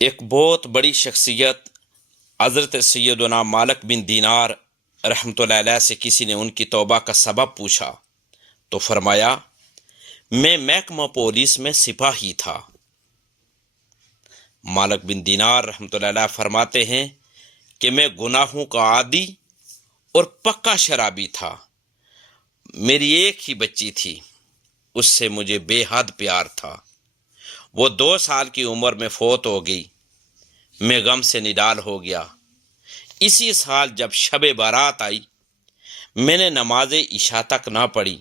ایک بہت بڑی شخصیت حضرت سیدنا مالک بن دینار رحمۃ اللہ علیہ سے کسی نے ان کی توبہ کا سبب پوچھا تو فرمایا، میں محکمہ پولیس میں سپاہی تھا۔ مالک بن دینار رحمۃ اللہ علیہ فرماتے ہیں کہ میں گناہوں کا عادی اور پکا شرابی تھا۔ میری ایک ہی بچی تھی، اس سے مجھے بے حد پیار تھا۔ وہ 2 سال کی عمر میں فوت ہو گئی۔ میں غم سے نڈال ہو گیا۔ اسی سال جب شب بارات آئی، میں نے نماز عشاء تک نہ پڑھی،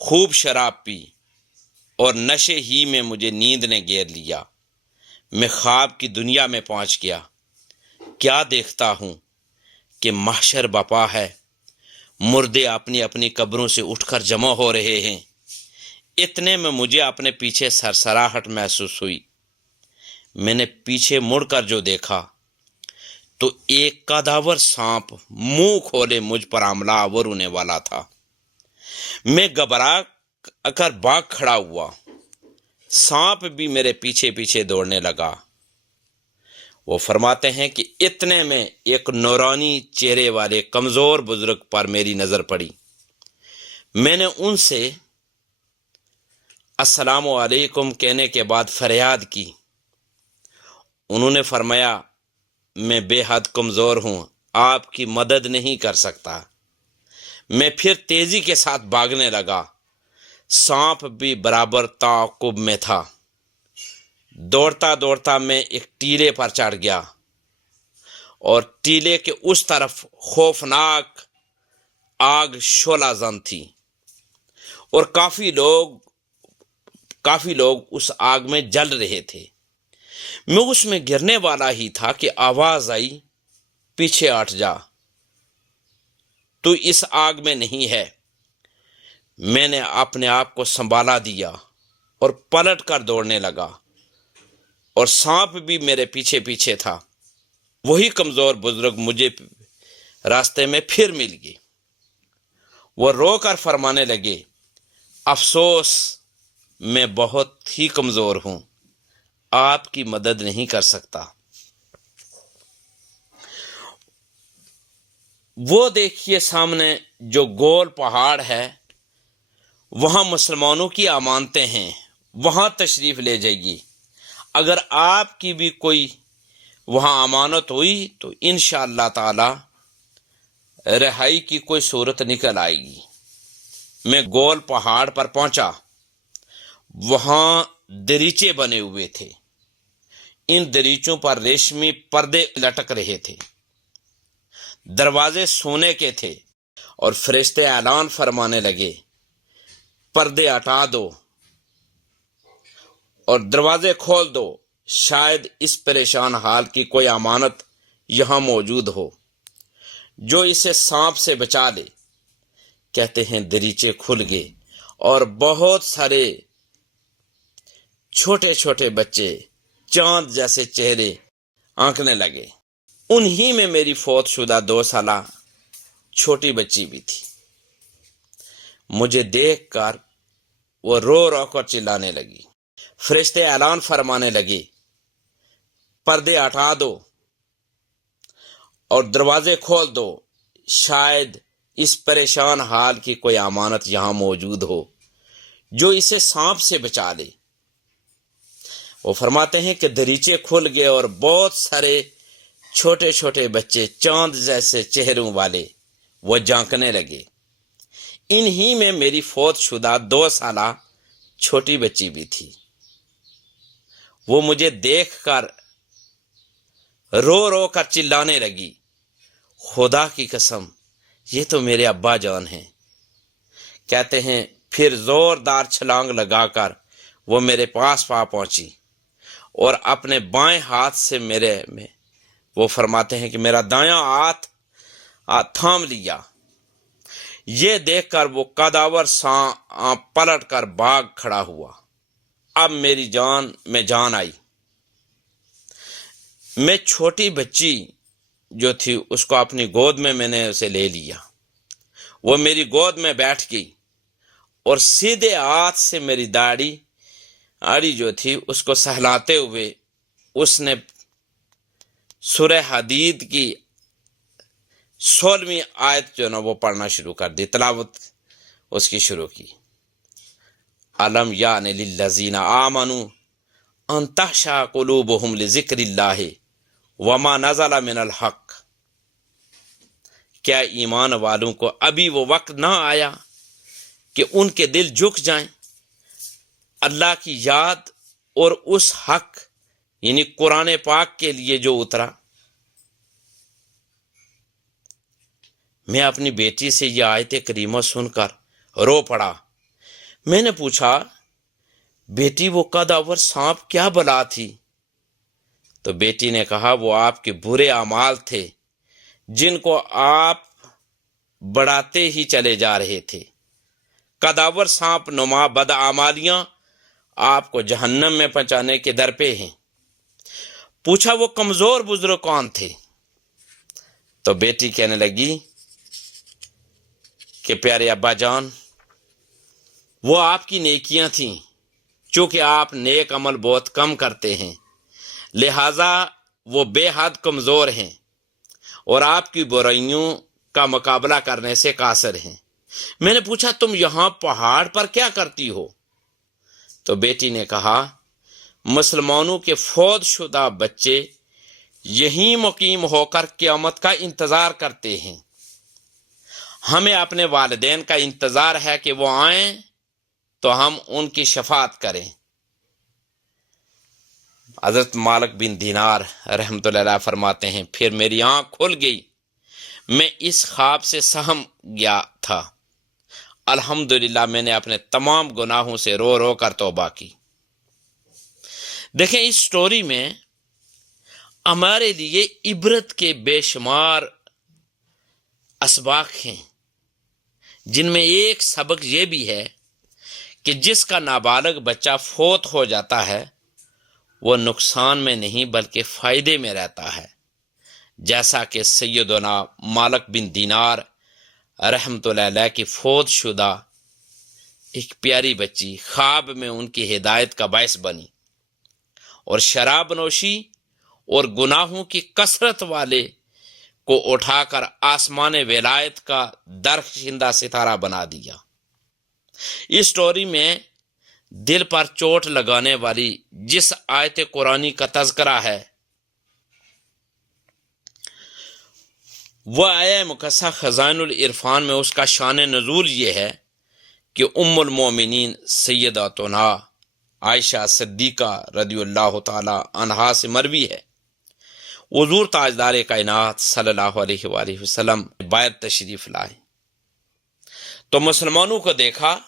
خوب شراب پی اور نشے ہی میں مجھے نیند نے گھیر لیا۔ میں خواب کی دنیا میں پہنچ گیا۔ کیا دیکھتا ہوں کہ محشر بپا ہے، مردے اپنی اپنی قبروں سے اٹھ کر جمع ہو رہے ہیں۔ اتنے میں مجھے اپنے پیچھے سرسراہٹ محسوس ہوئی۔ میں نے پیچھے مڑ کر جو دیکھا تو ایک قداور سانپ منہ کھولے مجھ پر حملہ آور ہونے والا تھا۔ میں گھبرا کر بھاگ کھڑا ہوا۔ سانپ بھی میرے پیچھے پیچھے دوڑنے لگا۔ وہ فرماتے ہیں کہ اتنے میں ایک نورانی چہرے والے کمزور بزرگ پر میری نظر پڑی۔ میں نے ان سے السلام علیکم کہنے کے بعد فریاد کی۔ انہوں نے فرمایا، میں بے حد کمزور ہوں، آپ کی مدد نہیں کر سکتا۔ میں پھر تیزی کے ساتھ بھاگنے لگا۔ سانپ بھی برابر تعاقب میں تھا۔ دوڑتا دوڑتا میں ایک ٹیلے پر چڑھ گیا اور ٹیلے کے اس طرف خوفناک آگ شعلہ زن تھی اور کافی لوگ اس آگ میں جل رہے تھے۔ میں اس میں گرنے والا ہی تھا کہ آواز آئی، پیچھے ہٹ جا، تو اس آگ میں نہیں ہے۔ میں نے اپنے آپ کو سنبھالا دیا اور پلٹ کر دوڑنے لگا، اور سانپ بھی میرے پیچھے پیچھے تھا۔ وہی کمزور بزرگ مجھے راستے میں پھر مل گئی۔ وہ رو کر فرمانے لگے، افسوس، میں بہت ہی کمزور ہوں، آپ کی مدد نہیں کر سکتا۔ وہ دیکھیے سامنے جو گول پہاڑ ہے، وہاں مسلمانوں کی امانتیں ہیں، وہاں تشریف لے جائیے۔ اگر آپ کی بھی کوئی وہاں امانت ہوئی تو انشاءاللہ تعالی رہائی کی کوئی صورت نکل آئے گی۔ میں گول پہاڑ پر پہنچا۔ وہاں دریچے بنے ہوئے تھے۔ ان دریچوں پر ریشمی پردے لٹک رہے تھے۔ دروازے سونے کے تھے اور فرشتے اعلان فرمانے لگے، پردے ہٹا دو اور دروازے کھول دو، شاید اس پریشان حال کی کوئی امانت یہاں موجود ہو جو اسے سانپ سے بچا لے۔ کہتے ہیں دریچے کھل گئے اور بہت سارے چھوٹے چھوٹے بچے چاند جیسے چہرے آنکھنے لگے۔ انہی میں میری فوت شدہ 2 سالہ چھوٹی بچی بھی تھی۔ مجھے دیکھ کر وہ رو رو کر چلانے لگی۔ فرشتے اعلان فرمانے لگے، پردے ہٹا دو اور دروازے کھول دو، شاید اس پریشان حال کی کوئی امانت یہاں موجود ہو جو اسے سانپ سے بچا لے۔ وہ فرماتے ہیں کہ دریچے کھل گئے اور بہت سارے چھوٹے چھوٹے بچے چاند جیسے چہروں والے وہ جھانکنے لگے۔ انہی میں میری فوت شدہ 2 سالہ چھوٹی بچی بھی تھی۔ وہ مجھے دیکھ کر رو رو کر چلانے لگی، خدا کی قسم، یہ تو میرے ابا جان ہیں۔ کہتے ہیں پھر زوردار چھلانگ لگا کر وہ میرے پاس پہنچی اور اپنے بائیں ہاتھ سے وہ فرماتے ہیں کہ میرا دایاں ہاتھ تھام لیا۔ یہ دیکھ کر وہ قداور سانپ پلٹ کر بھاگ کھڑا ہوا۔ اب میری جان میں جان آئی۔ میں چھوٹی بچی جو تھی اس کو اپنی گود میں نے اسے لے لیا۔ وہ میری گود میں بیٹھ گئی اور سیدھے ہاتھ سے میری داڑھی جو تھی اس کو سہلاتے ہوئے اس نے سورہ حدید کی 16ویں آیت جو نا وہ پڑھنا شروع کر دی، تلاوت اس کی شروع کی۔ الم یعن للذین آمنوا ان تخشع قلوبہم لذکر اللہ وما نزل من الحق، کیا ایمان والوں کو ابھی وہ وقت نہ آیا کہ ان کے دل جھک جائیں اللہ کی یاد اور اس حق یعنی قرآن پاک کے لیے جو اترا؟ میں اپنی بیٹی سے یہ آیت کریمہ سن کر رو پڑا۔ میں نے پوچھا، بیٹی وہ قداور سانپ کیا بلا تھی؟ تو بیٹی نے کہا، وہ آپ کے برے اعمال تھے جن کو آپ بڑھاتے ہی چلے جا رہے تھے۔ قداور سانپ نما بدعمالیاں آپ کو جہنم میں پہنچانے کے در پہ ہیں۔ پوچھا، وہ کمزور بزرگ کون تھے؟ تو بیٹی کہنے لگی کہ پیارے ابا جان، وہ آپ کی نیکیاں تھیں، چونکہ آپ نیک عمل بہت کم کرتے ہیں لہذا وہ بے حد کمزور ہیں اور آپ کی برائیوں کا مقابلہ کرنے سے قاصر ہیں۔ میں نے پوچھا، تم یہاں پہاڑ پر کیا کرتی ہو؟ تو بیٹی نے کہا، مسلمانوں کے فوت شدہ بچے یہیں مقیم ہو کر قیامت کا انتظار کرتے ہیں، ہمیں اپنے والدین کا انتظار ہے کہ وہ آئیں تو ہم ان کی شفاعت کریں۔ حضرت مالک بن دینار رحمۃ اللہ علیہ فرماتے ہیں، پھر میری آنکھ کھل گئی، میں اس خواب سے سہم گیا تھا۔ الحمدللہ میں نے اپنے تمام گناہوں سے رو رو کر توبہ کی۔ دیکھیں، اس سٹوری میں ہمارے لیے عبرت کے بے شمار اسباق ہیں، جن میں ایک سبق یہ بھی ہے کہ جس کا نابالغ بچہ فوت ہو جاتا ہے وہ نقصان میں نہیں بلکہ فائدے میں رہتا ہے، جیسا کہ سیدنا مالک بن دینار رحمۃ اللہ علیہ کی فوت شدہ ایک پیاری بچی خواب میں ان کی ہدایت کا باعث بنی، اور شراب نوشی اور گناہوں کی کثرت والے کو اٹھا کر آسمان ولایت کا درخشندہ ستارہ بنا دیا۔ اس سٹوری میں دل پر چوٹ لگانے والی جس آیت قرآنی کا تذکرہ ہے وہ آیہ مقدسہ خزائن العرفان میں اس کا شان نزول یہ ہے کہ ام المومنین سیداتنا عائشہ صدیقہ رضی اللہ تعالی عنہا سے مروی ہے، حضور تاجدار کائنات صلی اللہ علیہ وآلہ وسلم بیت تشریف لائے تو مسلمانوں کو دیکھا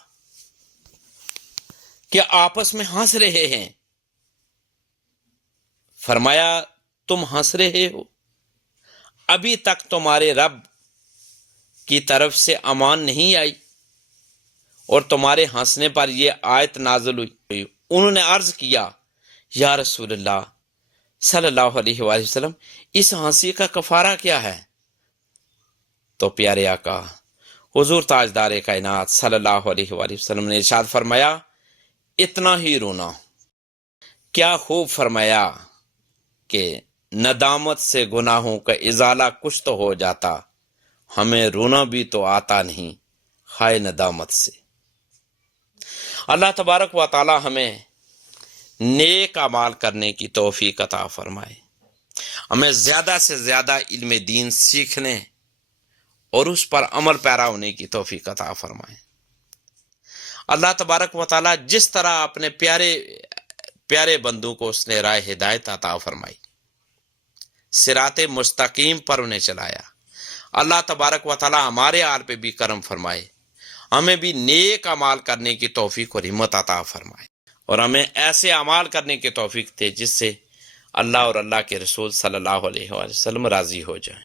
کہ آپس میں ہنس رہے ہیں۔ فرمایا، تم ہنس رہے ہو؟ ابھی تک تمہارے رب کی طرف سے امان نہیں آئی اور تمہارے ہنسنے پر یہ آیت نازل ہوئی۔ انہوں نے عرض کیا، یا رسول اللہ صلی اللہ علیہ وآلہ وسلم، اس ہنسی کا کفارہ کیا ہے؟ تو پیارے آقا حضور تاجدار کائنات صلی اللہ علیہ وآلہ وسلم نے ارشاد فرمایا، اتنا ہی رونا۔ کیا خوب فرمایا کہ ندامت سے گناہوں کا ازالہ کچھ تو ہو جاتا، ہمیں رونا بھی تو آتا نہیں خائے ندامت سے۔ اللہ تبارک و تعالی ہمیں نیک اعمال کرنے کی توفیق عطا فرمائے، ہمیں زیادہ سے زیادہ علم دین سیکھنے اور اس پر عمل پیرا ہونے کی توفیق عطا فرمائے۔ اللہ تبارک و تعالی جس طرح اپنے پیارے بندوں کو اس نے راہ ہدایت عطا فرمائی، صراط مستقیم پر انہیں چلایا، اللہ تبارک و تعالی ہمارے حال پہ بھی کرم فرمائے، ہمیں بھی نیک اعمال کرنے کی توفیق اور ہمت عطا فرمائے، اور ہمیں ایسے اعمال کرنے کی توفیق دے جس سے اللہ اور اللہ کے رسول صلی اللہ علیہ وسلم راضی ہو جائیں۔